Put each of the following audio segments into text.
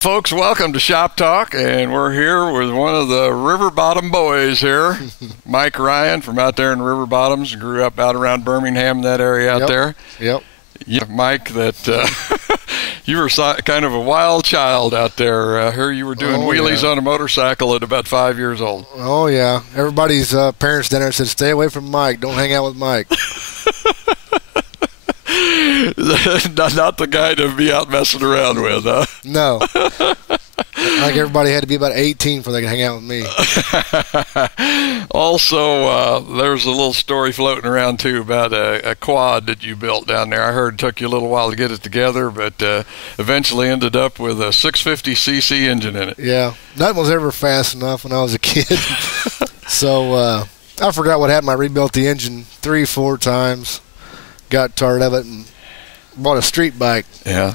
Folks, welcome to Shop Talk, and we're here with one of the River Bottom boys here, Mike Ryun from out there in River Bottoms. Grew up out around Birmingham, that area out there. Yep. Yeah, Mike, that you were kind of a wild child out there. I heard you were doing wheelies on a motorcycle at about 5 years old. Oh, yeah. Everybody's parents down there said, stay away from Mike. Don't hang out with Mike. Not the guy to be out messing around with, huh? No. I think everybody had to be about 18 before they could hang out with me. Also, there's a little story floating around, too, about a quad that you built down there. I heard it took you a little while to get it together, but eventually ended up with a 650cc engine in it. Yeah. Nothing was ever fast enough when I was a kid. So I forgot what happened. I rebuilt the engine 3-4 times, got tired of it, and bought a street bike. Yeah.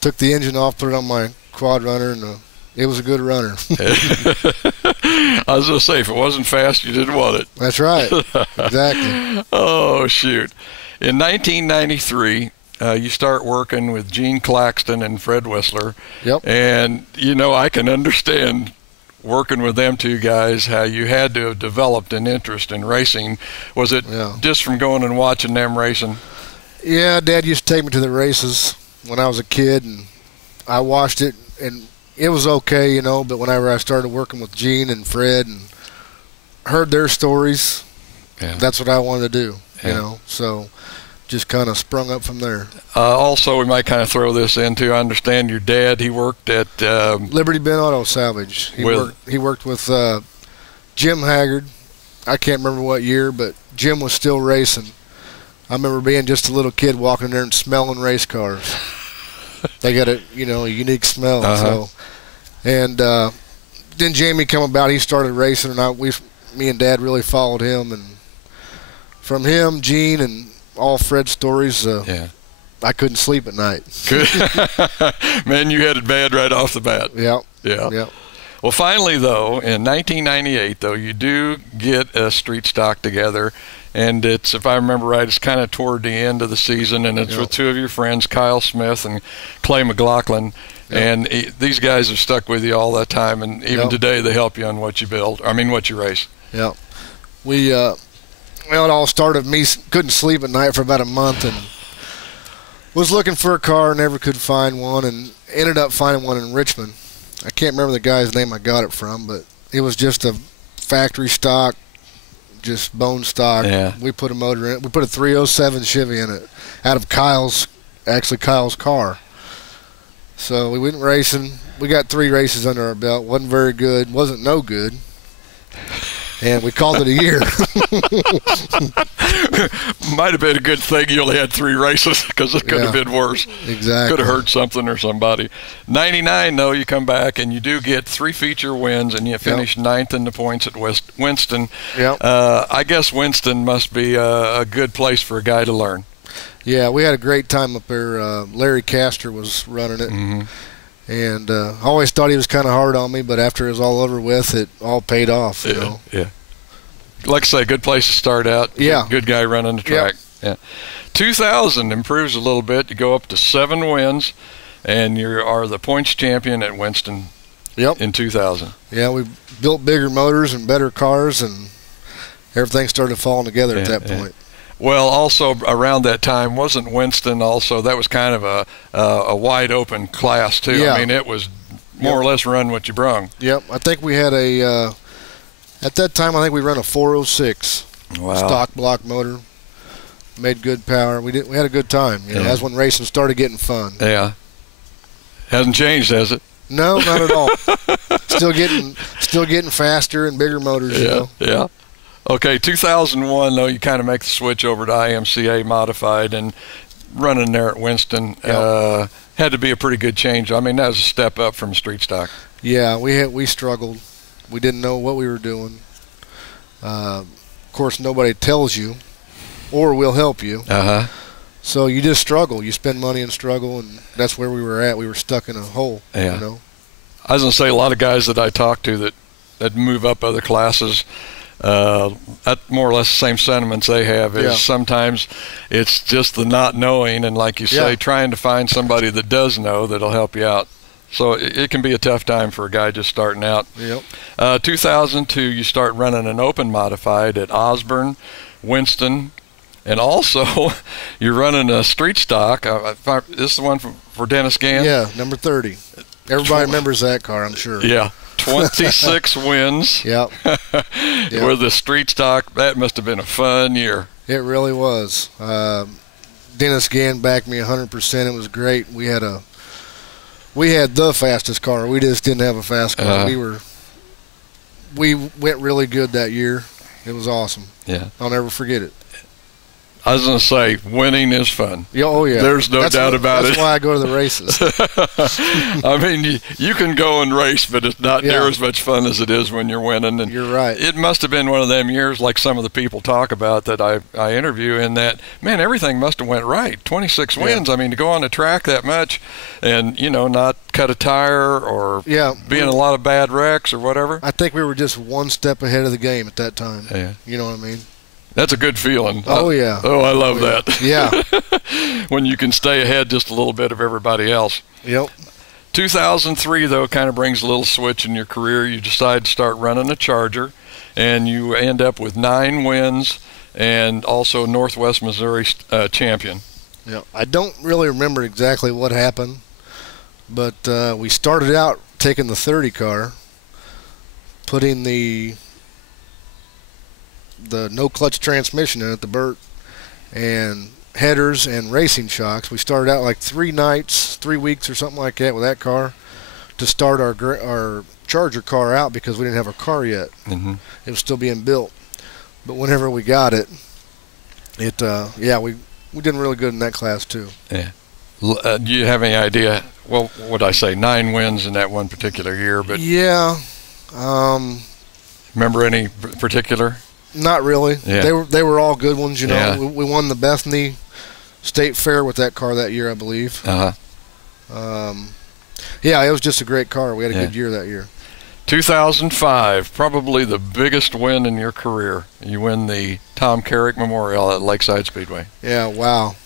Took the engine off, put it on my quad runner, and it was a good runner. I was going to say, if it wasn't fast, you didn't want it. That's right. Exactly. Oh, shoot. In 1993, you start working with Gene Claxton and Fred Whistler. Yep. And, you know, I can understand working with them two guys, how you had to have developed an interest in racing. Was it just from going and watching them racing? Yeah, Dad used to take me to the races when I was a kid, and I watched it, and it was okay, you know, but whenever I started working with Gene and Fred and heard their stories, that's what I wanted to do, you know, so just kind of sprung up from there. Also, we might kind of throw this into, I understand your dad, he worked at Liberty Bend Auto Salvage. He worked with Jim Haggard. I can't remember what year, but Jim was still racing. I remember being just a little kid walking in there and smelling race cars. They got a unique smell. So, and then Jamie come about. He started racing, and me and Dad really followed him. And from him, Gene, and all Fred's stories, I couldn't sleep at night. Man, you had it bad right off the bat. Yeah. Well, finally, though, in 1998, though, you do get a street stock together. And it's, if I remember right, it's kind of toward the end of the season, and it's with two of your friends, Kyle Smith and Clay McLaughlin. And these guys have stuck with you all that time, and even today they help you on what you build. I mean, what you race. Yeah. It all started me couldn't sleep at night for about a month, and was looking for a car, never could find one, and ended up finding one in Richmond. I can't remember the guy's name I got it from, but it was just a factory stock, just bone stock. Yeah. We put a motor in it. We put a 307 Chevy in it out of Kyle's car. So we went racing. We got 3 races under our belt. Wasn't very good. Wasn't no good. And we called it a year. Might have been a good thing you only had 3 races, because it could have been worse. Exactly. Could have hurt something or somebody. 99, though, you come back and you do get 3 feature wins, and you finish 9th in the points at Winston. I guess Winston must be a good place for a guy to learn. Yeah, we had a great time up there. Larry Castor was running it. And I always thought he was kind of hard on me, but after it was all over with, it all paid off. You know? Yeah. Like I say, good place to start out. Yeah. Good guy running the track. Yeah. 2000 improves a little bit. You go up to 7 wins, and you are the points champion at Winston in 2000. Yeah, we built bigger motors and better cars, and everything started falling together at that point. Well, also around that time, wasn't Winston also, that was kind of a wide open class too. Yeah. I mean, it was more or less run what you brung. Yep. I think we had at that time, I think we ran a 406 stock block motor. Made good power. We had a good time. You know, that's when racing started getting fun. Yeah. Hasn't changed, has it? No, not at all. Still getting faster and bigger motors. You know? Yeah. Okay, 2001, though, you kind of make the switch over to IMCA modified, and running there at Winston had to be a pretty good change. I mean, that was a step up from street stock. Yeah, we struggled. We didn't know what we were doing. Of course, nobody tells you or will help you. So you just struggle. You spend money and struggle, and that's where we were at. We were stuck in a hole. You know? I was going to say, a lot of guys that I talk to that move up other classes, that more or less the same sentiments they have is sometimes it's just the not knowing, and like you say, trying to find somebody that does know that'll help you out. So it can be a tough time for a guy just starting out. Yep. 2002, you start running an open modified at Osborne, Winston, and also you're running a street stock. This is the one for Dennis Gann? Yeah, number 30. Everybody remembers that car, I'm sure. Yeah. 26 wins. Yep. With the street stock. That must have been a fun year. It really was. Dennis Gann backed me 100%. It was great. We had the fastest car. We just didn't have a fast car. We went really good that year. It was awesome. Yeah. I'll never forget it. I was going to say, winning is fun. Yeah, oh, yeah. There's no doubt about it. That's why I go to the races. I mean, you can go and race, but it's not near as much fun as it is when you're winning. And you're right. It must have been one of them years, like some of the people talk about that I interview, in that, man, everything must have went right. 26 wins. I mean, to go on the track that much and, not cut a tire or be in a lot of bad wrecks or whatever. I think we were just one step ahead of the game at that time. Yeah. You know what I mean? That's a good feeling. Oh, yeah. Oh, I love that. Yeah. When you can stay ahead just a little bit of everybody else. Yep. 2003, though, kind of brings a little switch in your career. You decide to start running a Charger, and you end up with 9 wins and also Northwest Missouri champion. Yeah. I don't really remember exactly what happened, but we started out taking the 30 car, putting the no clutch transmission in it, the Burt, and headers and racing shocks. We started out like 3 weeks or something like that with that car to start our Charger car out, because we didn't have a car yet. Mm-hmm. It was still being built. But whenever we got it, we did really good in that class too. Yeah. Do you have any idea? Well, what did I say? 9 wins in that one particular year, but yeah. Remember any particular? Not really. Yeah. They were all good ones, Yeah. We won the Bethany State Fair with that car that year, I believe. Yeah, it was just a great car. We had a good year that year. 2005, probably the biggest win in your career. You win the Tom Carrick Memorial at Lakeside Speedway. Yeah, wow.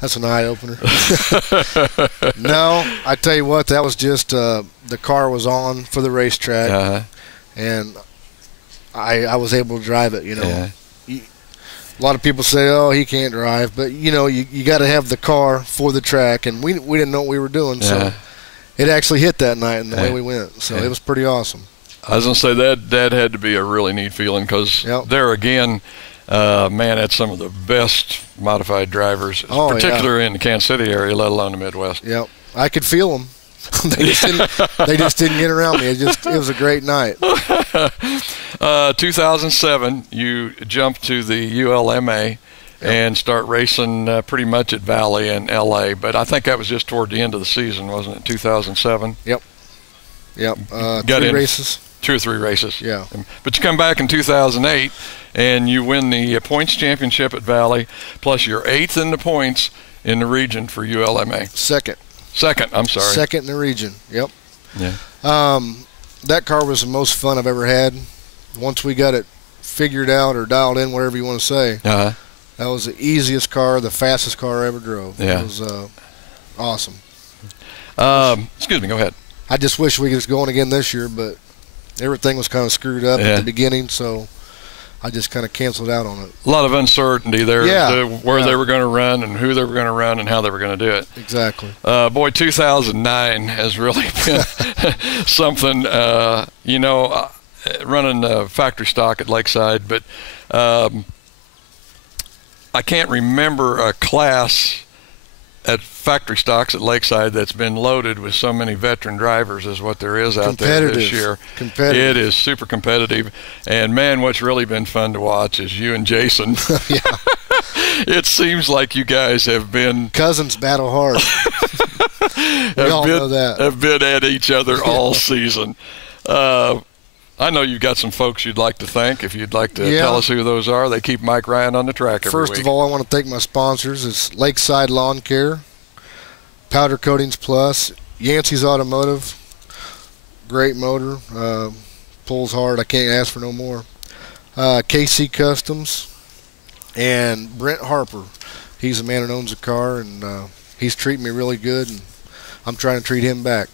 That's an eye-opener. No, I tell you what, that was just the car was on for the racetrack, and I was able to drive it, Yeah. A lot of people say, oh, he can't drive, but, you got to have the car for the track, and we didn't know what we were doing, so it actually hit that night in the way we went, so it was pretty awesome. I was going to say that had to be a really neat feeling, because there again, man, that's some of the best modified drivers, particularly in the Kansas City area, let alone the Midwest. Yep, I could feel them. They just didn't get around me. It was a great night. 2007, you jump to the ULMA and start racing pretty much at Valley and LA, but I think that was just toward the end of the season, wasn't it? 2007. Yep. 3 races. 2 or 3 races. Yeah. But you come back in 2008 and you win the points championship at Valley, plus you're 8th in the points in the region for ULMA. Second, I'm sorry. Second in the region. Yep. Yeah. That car was the most fun I've ever had. Once we got it figured out or dialed in, whatever you want to say, that was the easiest car, the fastest car I ever drove. Yeah. It was awesome. Excuse me, go ahead. I just wish we was going again this year, but everything was kind of screwed up at the beginning, so I just kind of canceled out on it. A lot of uncertainty there as to where they were going to run and who they were going to run and how they were going to do it. Exactly. Boy, 2009 has really been something, running factory stock at Lakeside, but I can't remember a class at factory stocks at Lakeside that's been loaded with so many veteran drivers as what there is out there this year. It is super competitive, and man, what's really been fun to watch is you and Jason. It seems like you guys have been cousins battle hard. We all know that. Have been at each other all season. I know you've got some folks you'd like to thank. If you'd like to tell us who those are, they keep Mike Ryan on the track every week. First of all, I want to thank my sponsors. It's Lakeside Lawn Care, Powder Coatings Plus, Yancey's Automotive, great motor, pulls hard. I can't ask for no more. KC Customs, and Brent Harper. He's the man that owns the car, and he's treating me really good, and I'm trying to treat him back.